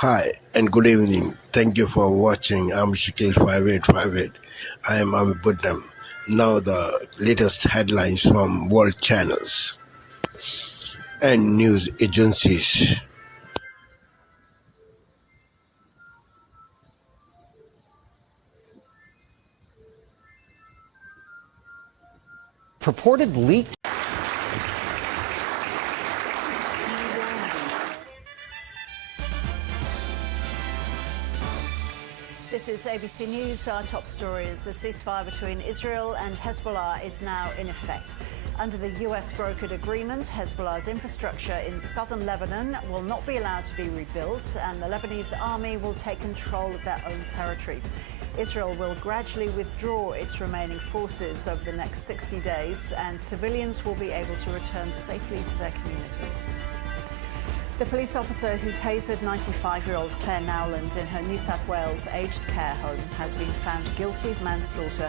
Hi and good evening. Thank you for watching. I'm Shakil 5858. I am Buddham. Now the latest headlines from world channels and news agencies. Purported leaked. This is ABC News. Our top story is a ceasefire between Israel and Hezbollah is now in effect. Under the US-brokered agreement, Hezbollah's infrastructure in southern Lebanon will not be allowed to be rebuilt, and the Lebanese army will take control of their own territory. Israel will gradually withdraw its remaining forces over the next 60 days, and civilians will be able to return safely to their communities. The police officer who tasered 95-year-old Claire Nowland in her New South Wales aged care home has been found guilty of manslaughter.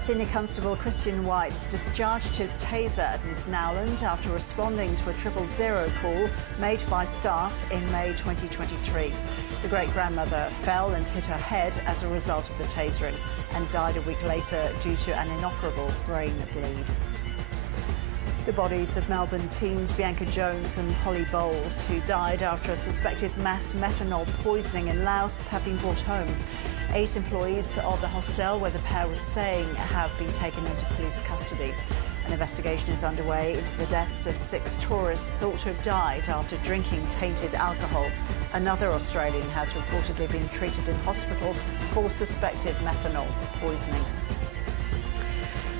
Senior Constable Christian White discharged his taser at Ms Nowland after responding to a 000 call made by staff in May 2023. The great-grandmother fell and hit her head as a result of the tasering and died a week later due to an inoperable brain bleed. The bodies of Melbourne teens Bianca Jones and Holly Bowles, who died after a suspected mass methanol poisoning in Laos, have been brought home. 8 employees of the hostel where the pair was staying have been taken into police custody. An investigation is underway into the deaths of 6 tourists thought to have died after drinking tainted alcohol. Another Australian has reportedly been treated in hospital for suspected methanol poisoning.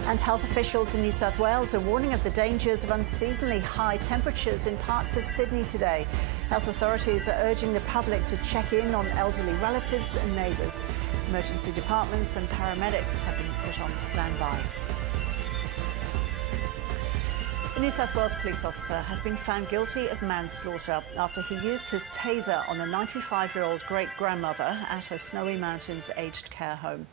And health officials in New South Wales are warning of the dangers of unseasonably high temperatures in parts of Sydney today. Health authorities are urging the public to check in on elderly relatives and neighbours. Emergency departments and paramedics have been put on standby. A New South Wales police officer has been found guilty of manslaughter after he used his taser on a 95-year-old great-grandmother at her Snowy Mountains aged care home.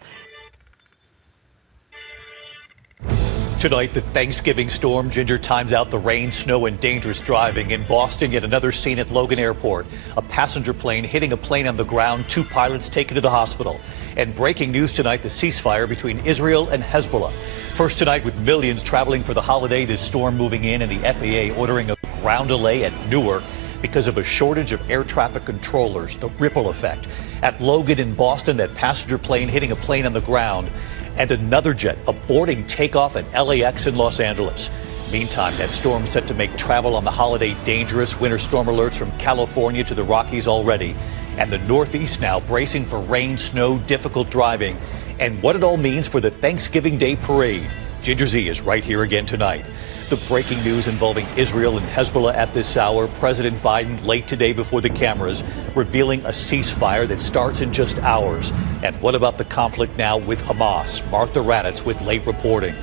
Tonight, the Thanksgiving storm Ginger times out the rain, snow, and dangerous driving. In Boston, yet another scene at Logan Airport. A passenger plane hitting a plane on the ground, 2 pilots taken to the hospital. And breaking news tonight, the ceasefire between Israel and Hezbollah. First tonight, with millions traveling for the holiday, this storm moving in and the FAA ordering a ground delay at Newark because of a shortage of air traffic controllers, the ripple effect. At Logan in Boston, that passenger plane hitting a plane on the ground, and another jet aborting takeoff at LAX in Los Angeles. Meantime, that storm set to make travel on the holiday dangerous. Winter storm alerts from California to the Rockies already. And the Northeast now bracing for rain, snow, difficult driving. And what it all means for the Thanksgiving Day parade. Ginger Z is right here again tonight. The breaking news involving Israel and Hezbollah at this hour. President Biden late today before the cameras revealing a ceasefire that starts in just hours. And what about the conflict now with Hamas? Martha Raddatz with late reporting.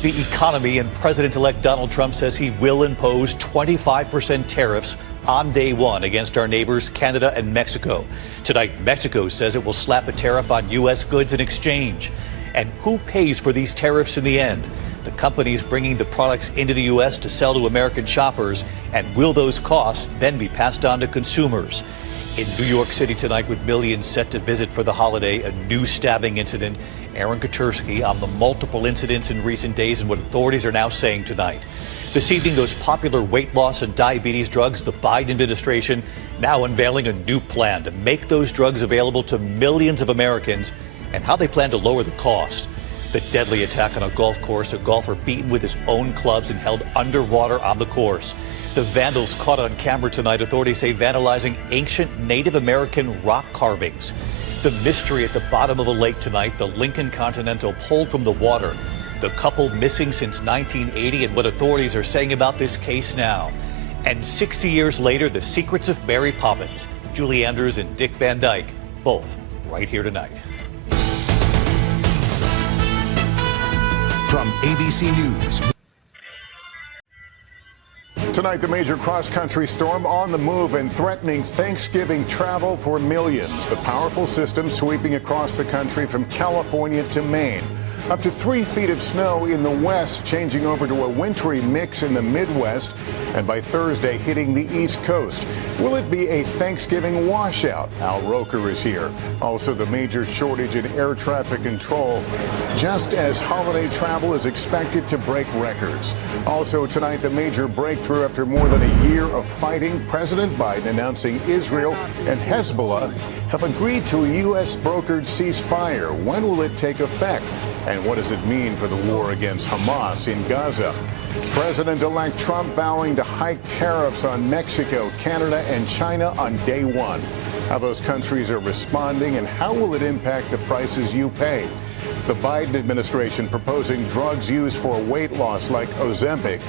The economy, and President-elect Donald Trump says he will impose 25% tariffs on day one against our neighbors Canada and Mexico. Tonight, Mexico says it will slap a tariff on U.S. goods in exchange. And who pays for these tariffs in the end? The companies bringing the products into the U.S. to sell to American shoppers, and will those costs then be passed on to consumers? In New York City tonight, with millions set to visit for the holiday, a new stabbing incident. Aaron Katersky on the multiple incidents in recent days and what authorities are now saying tonight. This evening, those popular weight loss and diabetes drugs, the Biden administration now unveiling a new plan to make those drugs available to millions of Americans, and how they plan to lower the cost. The deadly attack on a golf course, a golfer beaten with his own clubs and held underwater on the course. The vandals caught on camera tonight, authorities say vandalizing ancient Native American rock carvings. The mystery at the bottom of a lake tonight, the Lincoln Continental pulled from the water. The couple missing since 1980 and what authorities are saying about this case now. And 60 years later, the secrets of Mary Poppins. Julie Andrews and Dick Van Dyke, both right here tonight. From ABC News. Tonight, the major cross-country storm on the move and threatening Thanksgiving travel for millions. The powerful system sweeping across the country from California to Maine. Up to 3 feet of snow in the west, changing over to a wintry mix in the Midwest, and by Thursday hitting the East Coast. Will it be a Thanksgiving washout? Al Roker is here. Also, the major shortage in air traffic control, just as holiday travel is expected to break records. Also tonight, the major breakthrough after more than a year of fighting. President Biden announcing Israel and Hezbollah have agreed to a U.S. brokered ceasefire. When will it take effect? And what does it mean for the war against Hamas in Gaza? President-elect Trump vowing to hike tariffs on Mexico, Canada, and China on day one. How those countries are responding and how will it impact the prices you pay? The Biden administration proposing drugs used for weight loss like Ozempic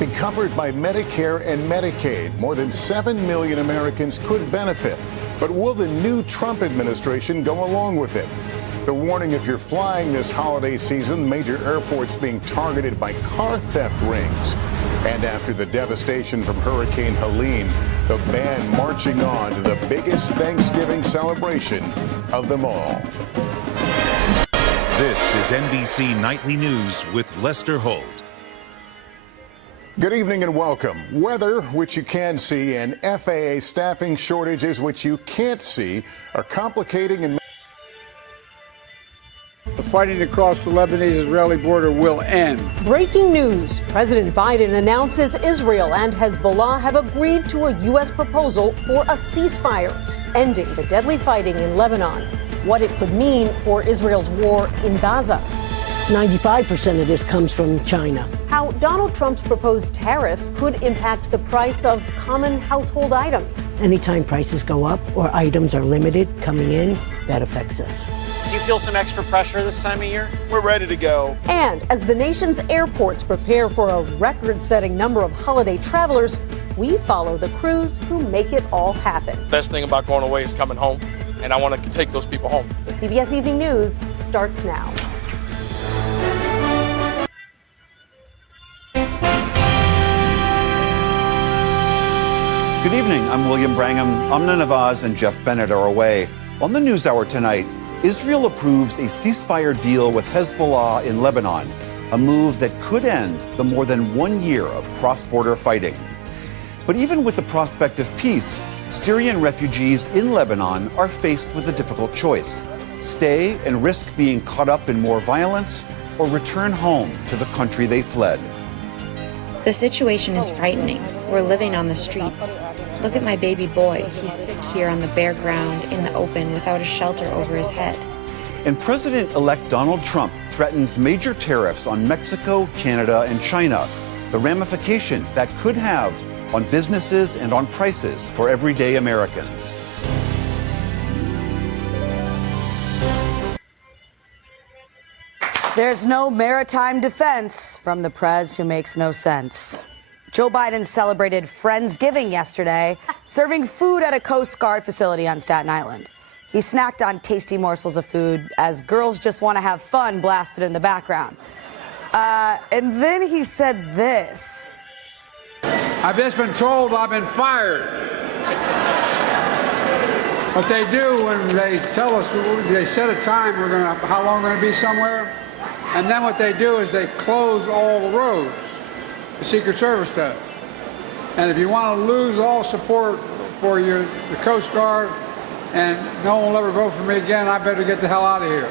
be covered by Medicare and Medicaid. More than 7 million Americans could benefit. But will the new Trump administration go along with it? The warning if you're flying this holiday season, major airports being targeted by car theft rings. And after the devastation from Hurricane Helene, the band marching on to the biggest Thanksgiving celebration of them all. This is NBC Nightly News with Lester Holt. Good evening and welcome. Weather, which you can see, and FAA staffing shortages, which you can't see, are complicating and the fighting across the Lebanese-Israeli border will end. Breaking news. President Biden announces Israel and Hezbollah have agreed to a U.S. proposal for a ceasefire, ending the deadly fighting in Lebanon. What it could mean for Israel's war in Gaza. 95% of this comes from China. How Donald Trump's proposed tariffs could impact the price of common household items. Anytime prices go up or items are limited coming in, that affects us. Do you feel some extra pressure this time of year? We're ready to go. And as the nation's airports prepare for a record-setting number of holiday travelers, we follow the crews who make it all happen. Best thing about going away is coming home, and I want to take those people home. The CBS Evening News starts now. Good evening. I'm William Brangham. Amna Nawaz and Jeff Bennett are away. On the NewsHour tonight, Israel approves a ceasefire deal with Hezbollah in Lebanon, a move that could end the more than 1 year of cross-border fighting. But even with the prospect of peace, Syrian refugees in Lebanon are faced with a difficult choice: stay and risk being caught up in more violence, or return home to the country they fled. The situation is frightening. We're living on the streets. Look at my baby boy. He's sick here on the bare ground in the open without a shelter over his head. And President-elect Donald Trump threatens major tariffs on Mexico, Canada, and China. The ramifications that could have on businesses and on prices for everyday Americans. There's no maritime defense from the prez who makes no sense. Joe Biden celebrated Friendsgiving yesterday, serving food at a Coast Guard facility on Staten Island. He snacked on tasty morsels of food as Girls Just Want to Have Fun blasted in the background. And then he said this. I've just been told I've been fired. What they do when they tell us, they set a time, how long we're going to be somewhere, and then what they do is they close all the roads. The Secret Service does. And if you want to lose all support for the Coast Guard and no one will ever vote for me again, I better get the hell out of here.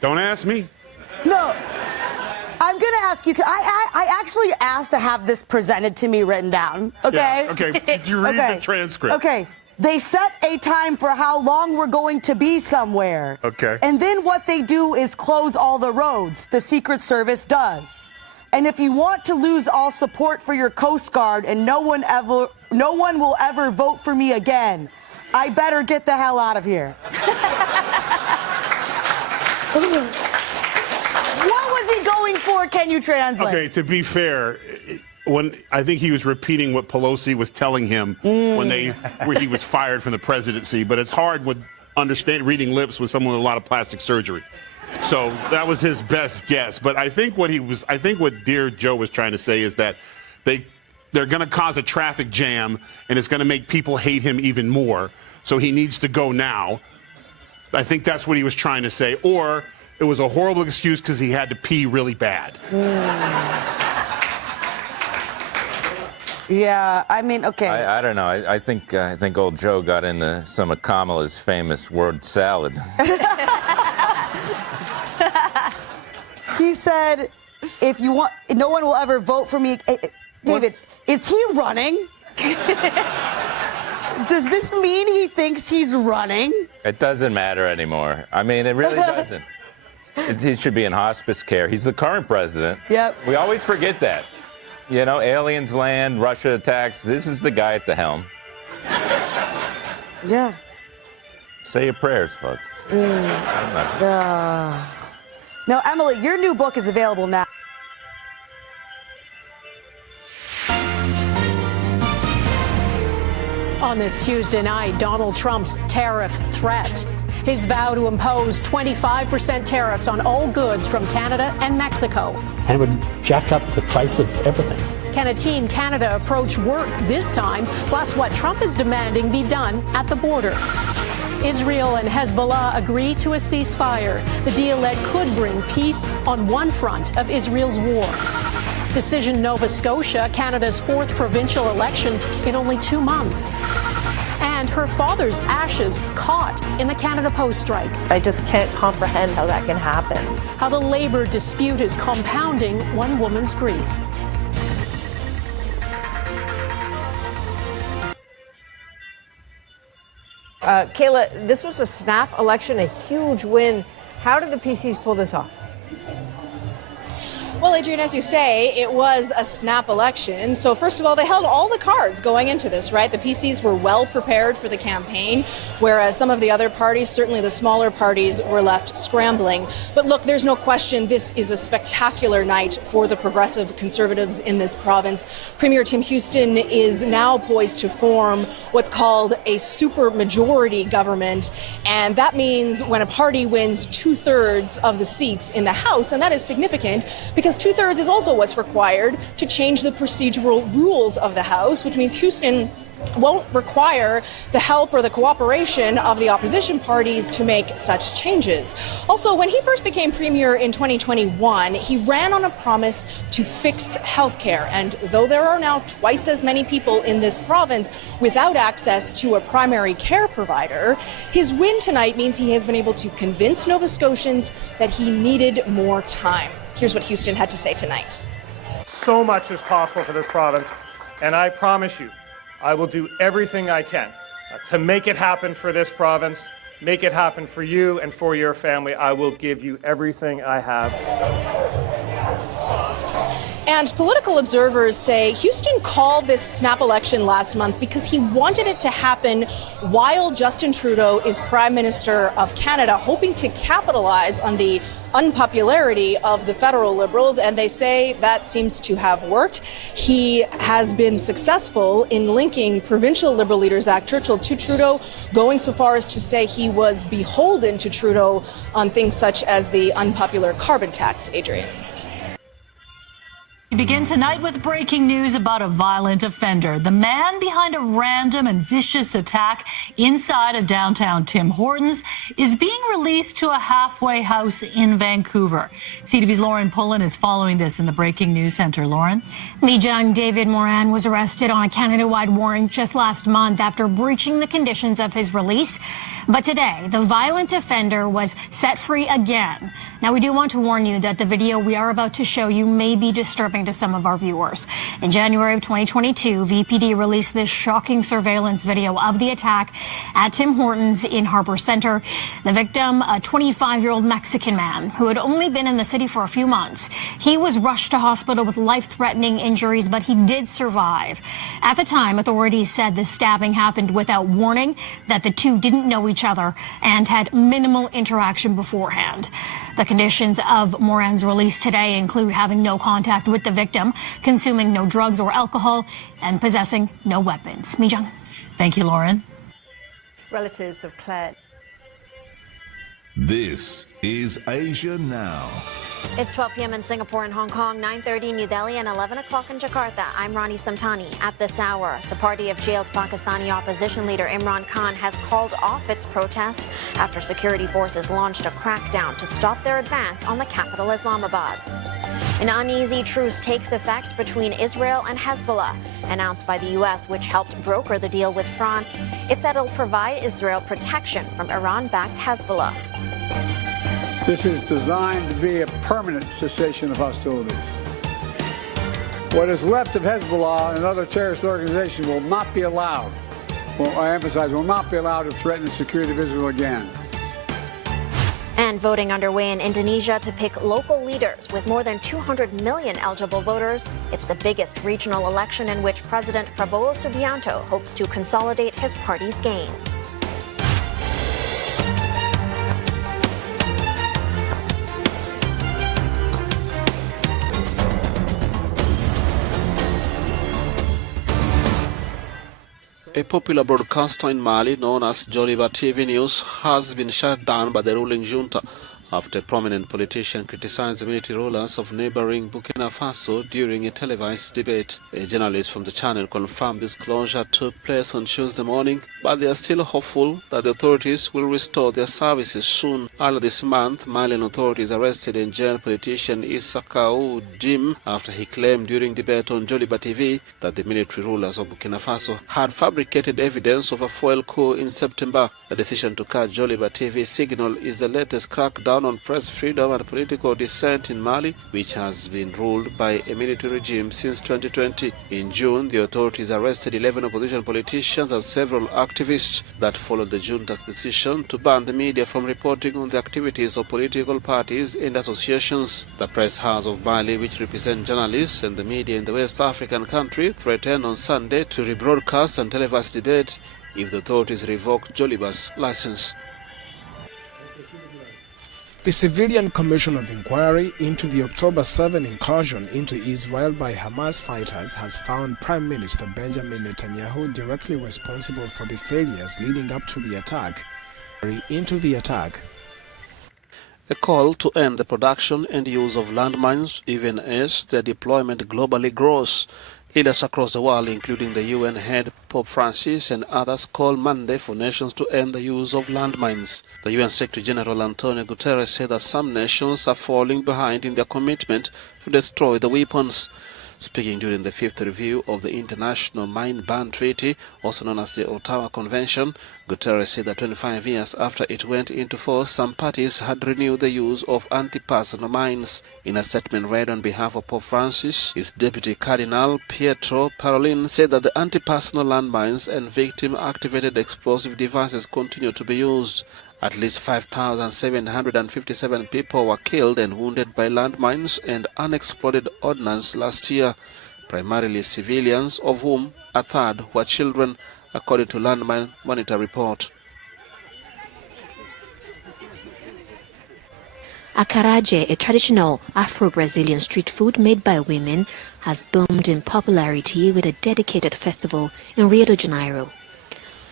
Don't ask me. No. I'm going to ask you. I actually asked to have this presented to me written down. Okay? Yeah, okay. Did you read the transcript? Okay. They set a time for how long we're going to be somewhere. Okay. And then what they do is close all the roads. The Secret Service does. And if you want to lose all support for your Coast Guard and no one will ever vote for me again, I better get the hell out of here. What was he going for? Can you translate? Okay, to be fair, when I think he was repeating what Pelosi was telling him when he was fired from the presidency, but it's hard with reading lips with someone with a lot of plastic surgery. So that was his best guess. But I think what Dear Joe was trying to say is that they're going to cause a traffic jam, and it's going to make people hate him even more. So he needs to go now. I think that's what he was trying to say. Or it was a horrible excuse because he had to pee really bad. Yeah, I mean, okay. I don't know. I think old Joe got into some of Kamala's famous word salad. He said, if you want, no one will ever vote for me. David, is he running? Does this mean he thinks he's running? It doesn't matter anymore. I mean, it really doesn't. He should be in hospice care. He's the current president. Yep. We always forget that. You know, aliens land, Russia attacks. This is the guy at the helm. Yeah. Say your prayers, folks. Now, Emily, your new book is available now. On this Tuesday night, Donald Trump's tariff threat. His vow to impose 25% tariffs on all goods from Canada and Mexico. And it would jack up the price of everything. Can a Team Canada approach work this time? Plus, what Trump is demanding be done at the border. Israel and Hezbollah agree to a ceasefire, the deal that could bring peace on one front of Israel's war. Decision Nova Scotia, Canada's 4th provincial election in only 2 months. And her father's ashes caught in the Canada Post strike. I just can't comprehend how that can happen. How the labor dispute is compounding one woman's grief. Kayla, this was a snap election, a huge win. How did the PCs pull this off? Well, Adrienne, as you say, it was a snap election. So first of all, they held all the cards going into this, right? The PCs were well prepared for the campaign, whereas some of the other parties, certainly the smaller parties, were left scrambling. But look, there's no question this is a spectacular night for the progressive conservatives in this province. Premier Tim Houston is now poised to form what's called a supermajority government. And that means when a party wins 2/3 of the seats in the House, and that is significant because 2/3 is also what's required to change the procedural rules of the House, which means Houston won't require the help or the cooperation of the opposition parties to make such changes. Also, when he first became premier in 2021, he ran on a promise to fix healthcare. And though there are now twice as many people in this province without access to a primary care provider, his win tonight means he has been able to convince Nova Scotians that he needed more time. Here's what Houston had to say tonight. So much is possible for this province, and I promise you, I will do everything I can to make it happen for this province, make it happen for you and for your family. I will give you everything I have. And political observers say Houston called this snap election last month because he wanted it to happen while Justin Trudeau is Prime Minister of Canada, hoping to capitalize on the unpopularity of the federal Liberals, and they say that seems to have worked. He has been successful in linking provincial Liberal leader Zach Churchill to Trudeau, going so far as to say he was beholden to Trudeau on things such as the unpopular carbon tax. Adrienne. We begin tonight with breaking news about a violent offender. The man behind a random and vicious attack inside a downtown Tim Hortons is being released to a halfway house in Vancouver. CTV's Lauren Pullen is following this in the Breaking News Center. Lauren? Mijang, David Moran was arrested on a Canada-wide warrant just last month after breaching the conditions of his release. But today, the violent offender was set free again. Now, we do want to warn you that the video we are about to show you may be disturbing to some of our viewers. In January of 2022, VPD released this shocking surveillance video of the attack at Tim Hortons in Harbour Centre. The victim, a 25-year-old Mexican man who had only been in the city for a few months. He was rushed to hospital with life-threatening injuries, but he did survive. At the time, authorities said the stabbing happened without warning, that the two didn't know each other and had minimal interaction beforehand. The conditions of Moran's release today include having no contact with the victim, consuming no drugs or alcohol, and possessing no weapons. Mijang. Thank you, Lauren. Relatives of Claire. This is Asia Now. It's 12 p.m. in Singapore and Hong Kong, 9:30 New Delhi, and 11 o'clock in Jakarta. I'm Rani Samtani. At this hour, the party of jailed Pakistani opposition leader Imran Khan has called off its protest after security forces launched a crackdown to stop their advance on the capital Islamabad. An uneasy truce takes effect between Israel and Hezbollah, announced by the U.S., which helped broker the deal with France. It said it'll provide Israel protection from Iran-backed Hezbollah. This is designed to be a permanent cessation of hostilities. What is left of Hezbollah and other terrorist organizations will not be allowed, well, I emphasize, will not be allowed to threaten the security of Israel again. And voting underway in Indonesia to pick local leaders with more than 200 million eligible voters. It's the biggest regional election in which President Prabowo Subianto hopes to consolidate his party's gains. A popular broadcaster in Mali known as Joliba TV News has been shut down by the ruling junta after a prominent politician criticized the military rulers of neighboring Burkina Faso during a televised debate. A journalist from the channel confirmed this closure took place on Tuesday morning, but they are still hopeful that the authorities will restore their services soon. Earlier this month, Malian authorities arrested and jailed politician Issakou Jim after he claimed during debate on Joliba TV that the military rulers of Burkina Faso had fabricated evidence of a foil coup in September. The decision to cut Joliba TV signal is the latest crackdown on press freedom and political dissent in Mali, which has been ruled by a military regime since 2020. In June, the authorities arrested 11 opposition politicians and several activists that followed the junta's decision to ban the media from reporting on the activities of political parties and associations. The press house of Mali, which represents journalists and the media in the West African country, threatened on Sunday to rebroadcast and televise debate if the authorities revoke Joliba's license. The Civilian Commission of Inquiry into the October 7 incursion into Israel by Hamas fighters has found Prime Minister Benjamin Netanyahu directly responsible for the failures leading up to the attack. A call to end the production and use of landmines even as their deployment globally grows. Leaders across the world, including the UN head Pope Francis and others, called Monday for nations to end the use of landmines. The UN Secretary General Antonio Guterres said that some nations are falling behind in their commitment to destroy the weapons. Speaking during the fifth review of the International Mine Ban Treaty, also known as the Ottawa Convention, Guterres said that 25 years after it went into force, some parties had renewed the use of anti-personnel mines. In a statement read on behalf of Pope Francis, his deputy Cardinal Pietro Parolin said that the anti-personnel landmines and victim-activated explosive devices continue to be used. At least 5,757 people were killed and wounded by landmines and unexploded ordnance last year, primarily civilians, of whom a third were children, according to Landmine Monitor report. Acarajé, a traditional Afro-Brazilian street food made by women, has boomed in popularity with a dedicated festival in Rio de Janeiro.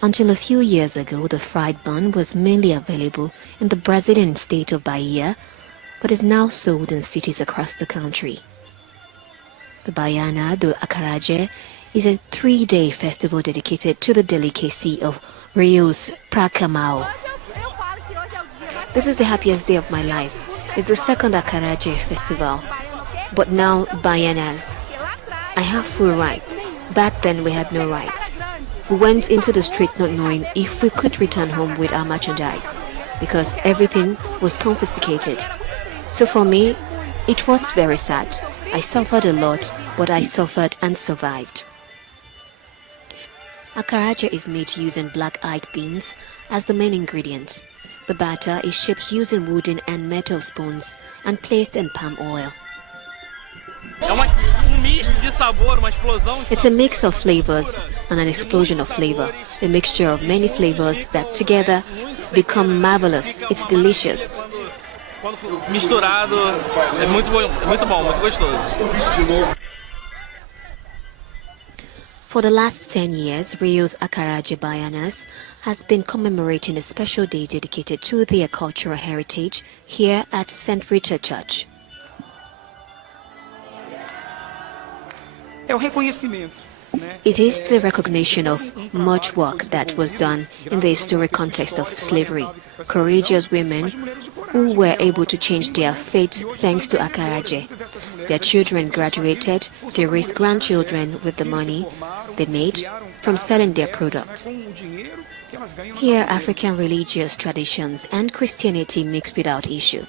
Until a few years ago, the fried bun was mainly available in the Brazilian state of Bahia, but is now sold in cities across the country. The Baiana do Acarajé is a 3-day festival dedicated to the delicacy of Rio's Pracamao. This is the happiest day of my life. It's the second Acarajé festival, but now Baianas. I have full rights. Back then we had no rights. We went into the street not knowing if we could return home with our merchandise, because everything was confiscated. So for me, it was very sad. I suffered a lot, but I suffered and survived. Acarajé is made using black-eyed beans as the main ingredient. The batter is shaped using wooden and metal spoons and placed in palm oil. It's a mix of flavors and an explosion of flavor, a mixture of many flavors that together become marvelous. It's delicious. Misturado, é muito bom, muito gostoso. For the last 10 years, Rio's Acarajé Baianas has been commemorating a special day dedicated to their cultural heritage here at St. Rita Church. It is the recognition of much work that was done in the historic context of slavery. Courageous women who were able to change their fate thanks to Akaraje. Their children graduated, they raised grandchildren with the money they made from selling their products. Here, African religious traditions and Christianity mix without issue,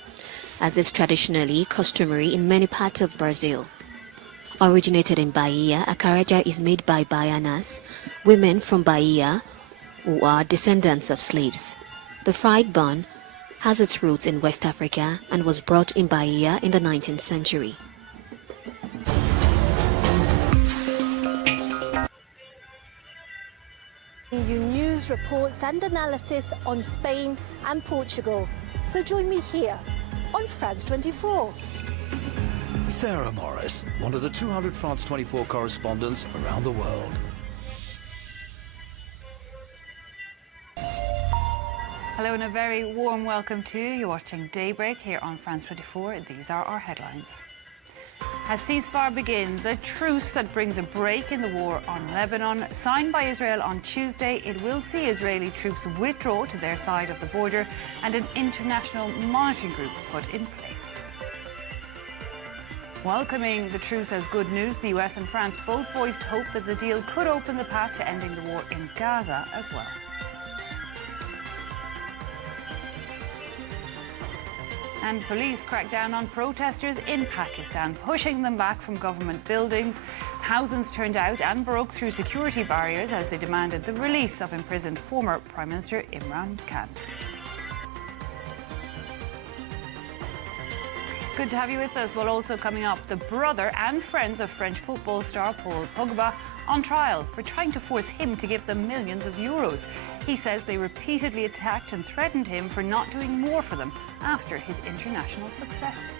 as is traditionally customary in many parts of Brazil. Originated in Bahia, Akaraja is made by Baianas, women from Bahia who are descendants of slaves. The fried bun has its roots in West Africa and was brought in Bahia in the 19th century. EU news, reports and analysis on Spain and Portugal. So join me here on France 24. Sarah Morris, one of the 200 France 24 correspondents around the world. Hello and a very warm welcome to you. You're watching Daybreak here on France 24. These are our headlines. As ceasefire begins, a truce that brings a break in the war on Lebanon, signed by Israel on Tuesday, it will see Israeli troops withdraw to their side of the border and an international monitoring group put in place. Welcoming the truce as good news, the US and France both voiced hope that the deal could open the path to ending the war in Gaza as well. And police cracked down on protesters in Pakistan, pushing them back from government buildings. Thousands turned out and broke through security barriers as they demanded the release of imprisoned former Prime Minister Imran Khan. Good to have you with us. Well, also coming up, the brother and friends of French football star Paul Pogba on trial for trying to force him to give them millions of euros. He says they repeatedly attacked and threatened him for not doing more for them after his international success.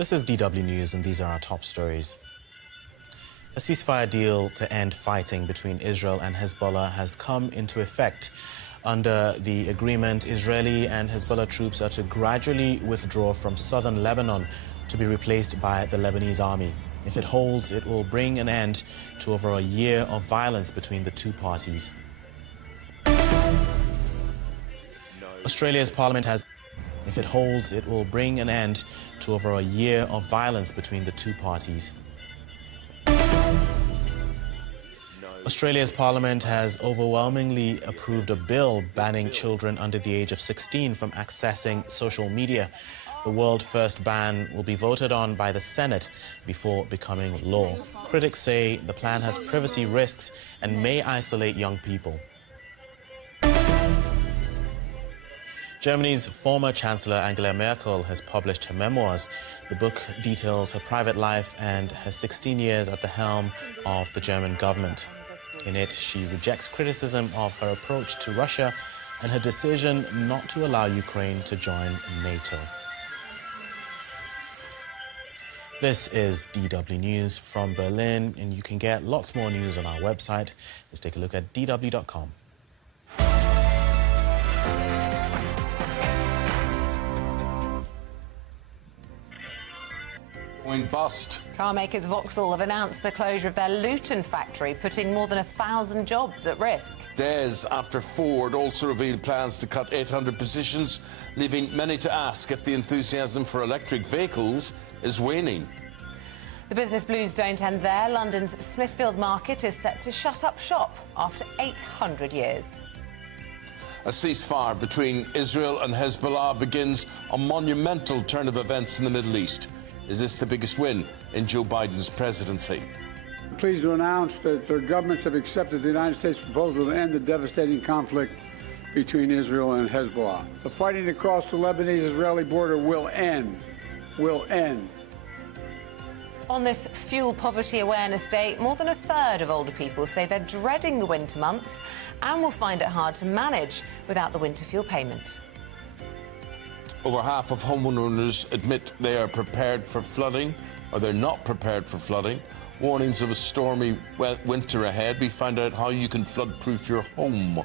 This is DW News, and these are our top stories. A ceasefire deal to end fighting between Israel and Hezbollah has come into effect. Under the agreement, Israeli and Hezbollah troops are to gradually withdraw from southern Lebanon to be replaced by the Lebanese army. If it holds, it will bring an end to over a year of violence between the two parties. Australia's parliament has... If it holds, it will bring an end to over a year of violence between the two parties. Australia's parliament has overwhelmingly approved a bill banning children under the age of 16 from accessing social media. The world-first ban will be voted on by the Senate before becoming law. Critics say the plan has privacy risks and may isolate young people. Germany's former Chancellor Angela Merkel has published her memoirs. The book details her private life and her 16 years at the helm of the German government. In it, she rejects criticism of her approach to Russia and her decision not to allow Ukraine to join NATO. This is DW News from Berlin, and you can get lots more news on our website. Just take a look at dw.com. Bust. Car makers Vauxhall have announced the closure of their Luton factory, putting more than 1,000 jobs at risk. Days after Ford also revealed plans to cut 800 positions, leaving many to ask if the enthusiasm for electric vehicles is waning. The business blues don't end there. London's Smithfield Market is set to shut up shop after 800 years. A ceasefire between Israel and Hezbollah begins a monumental turn of events in the Middle East. Is this the biggest win in Joe Biden's presidency? I'm pleased to announce that their governments have accepted the United States proposal to end the devastating conflict between Israel and Hezbollah. The fighting across the Lebanese-Israeli border will end. Will end. On this Fuel Poverty Awareness Day, more than a third of older people say they're dreading the winter months and will find it hard to manage without the winter fuel payment. Over half of homeowners admit they are prepared for flooding, or they're not prepared for flooding. Warnings of a stormy winter ahead. We find out how you can flood-proof your home.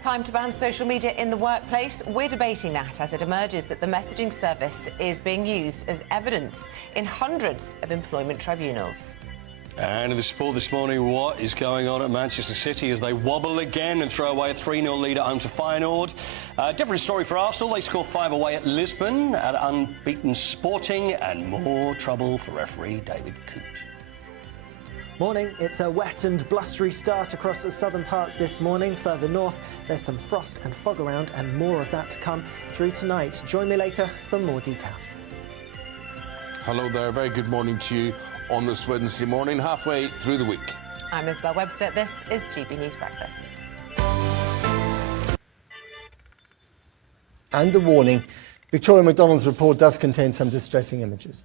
Time to ban social media in the workplace. We're debating that as it emerges that the messaging service is being used as evidence in hundreds of employment tribunals. And in the sport this morning, what is going on at Manchester City as they wobble again and throw away a 3-0 lead at home to Feyenoord? Different story for Arsenal. They score 5 away at Lisbon, at unbeaten Sporting, and more trouble for referee David Coote. Morning. It's a wet and blustery start across the southern parts this morning. Further north, there's some frost and fog around, and more of that to come through tonight. Join me later for more details. Hello there. Very good morning to you on this Wednesday morning, halfway through the week. I'm Isabel Webster. This is GB News Breakfast. And a warning. Victoria McDonald's report does contain some distressing images.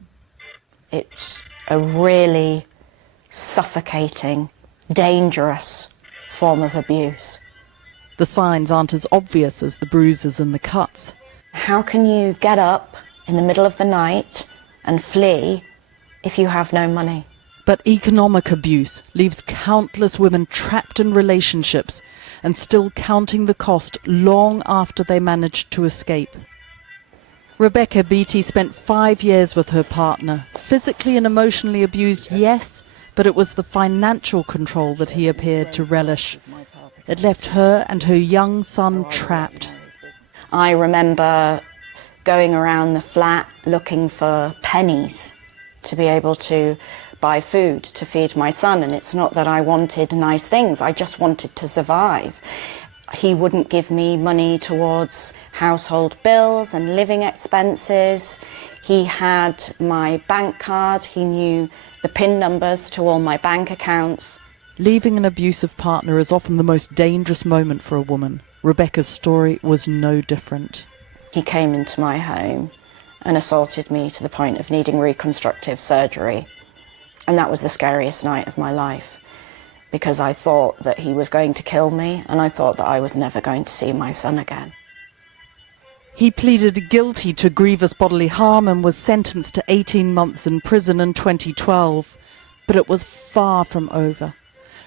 It's a really suffocating, dangerous form of abuse. The signs aren't as obvious as the bruises and the cuts. How can you get up in the middle of the night and flee if you have no money? But economic abuse leaves countless women trapped in relationships and still counting the cost long after they managed to escape. Rebecca Beattie spent 5 years with her partner, physically and emotionally abused, yes, but it was the financial control that he appeared to relish. It left her and her young son trapped. I remember going around the flat looking for pennies to be able to buy food to feed my son, and it's not that I wanted nice things, I just wanted to survive. He wouldn't give me money towards household bills and living expenses. He had my bank card, he knew the PIN numbers to all my bank accounts. Leaving an abusive partner is often the most dangerous moment for a woman. Rebecca's story was no different. He came into my home and assaulted me to the point of needing reconstructive surgery. And that was the scariest night of my life, because I thought that he was going to kill me, and I thought that I was never going to see my son again. He pleaded guilty to grievous bodily harm and was sentenced to 18 months in prison in 2012. But it was far from over.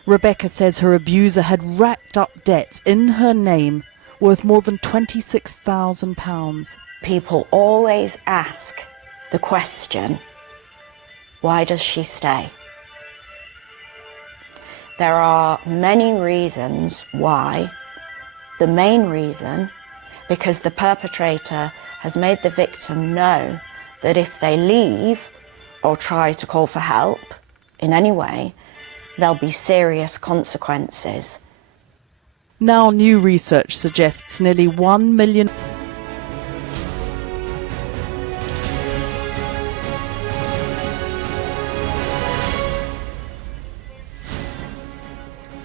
Rebecca says her abuser had racked up debts in her name worth more than £26,000. People always ask the question, why does she stay? There are many reasons why. The main reason, because the perpetrator has made the victim know that if they leave or try to call for help in any way, there'll be serious consequences. Now new research suggests nearly 1 million...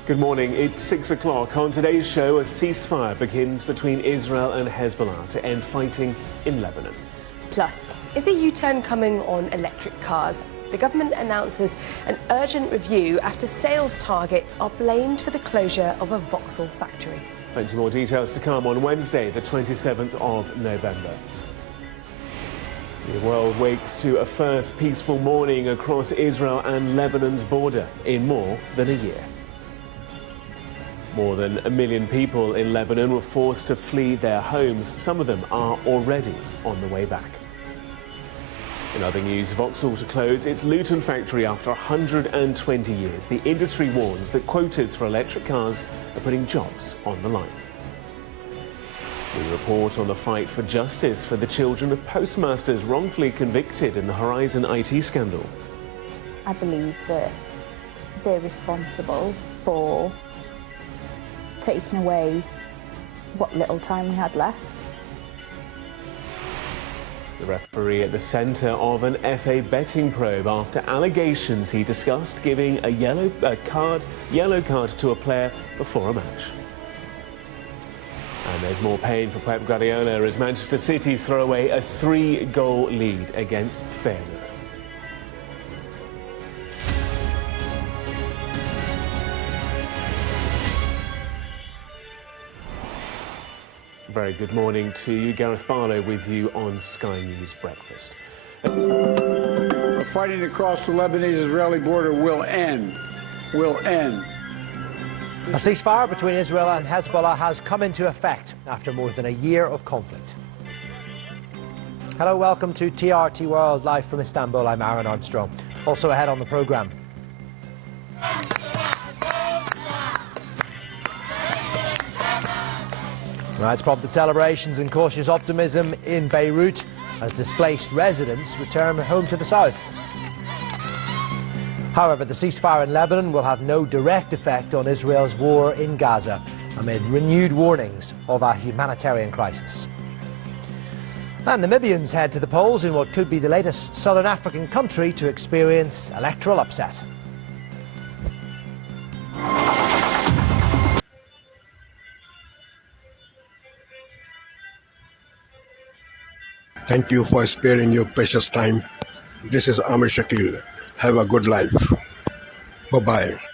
Good morning. It's 6 o'clock. On today's show, a ceasefire begins between Israel and Hezbollah to end fighting in Lebanon. Plus, is a U-turn coming on electric cars? The government announces an urgent review after sales targets are blamed for the closure of a Vauxhall factory. Plenty more details to come on Wednesday, the 27th of November. The world wakes to a first peaceful morning across Israel and Lebanon's border in more than a year. More than 1 million people in Lebanon were forced to flee their homes. Some of them are already on the way back. In other news, Vauxhall to close its Luton factory after 120 years. The industry warns that quotas for electric cars are putting jobs on the line. We report on the fight for justice for the children of postmasters wrongfully convicted in the Horizon IT scandal. I believe that they're responsible for taking away what little time we had left. The referee at the centre of an FA betting probe after allegations he discussed giving a yellow card to a player before a match. And there's more pain for Pep Guardiola as Manchester City throw away a 3-goal lead against Feyenoord. Very good morning to you. Gareth Barlow with you on Sky News Breakfast. The fighting across the Lebanese-Israeli border will end. Will end. A ceasefire between Israel and Hezbollah has come into effect after more than a year of conflict. Hello, welcome to TRT World, live from Istanbul. I'm Aaron Armstrong. Also ahead on the programme. It's prompted celebrations and cautious optimism in Beirut as displaced residents return home to the south. However, the ceasefire in Lebanon will have no direct effect on Israel's war in Gaza amid renewed warnings of a humanitarian crisis. And Namibians head to the polls in what could be the latest southern African country to experience electoral upset. Thank you for sparing your precious time. This is Amir Shakil. Have a good life. Bye-bye.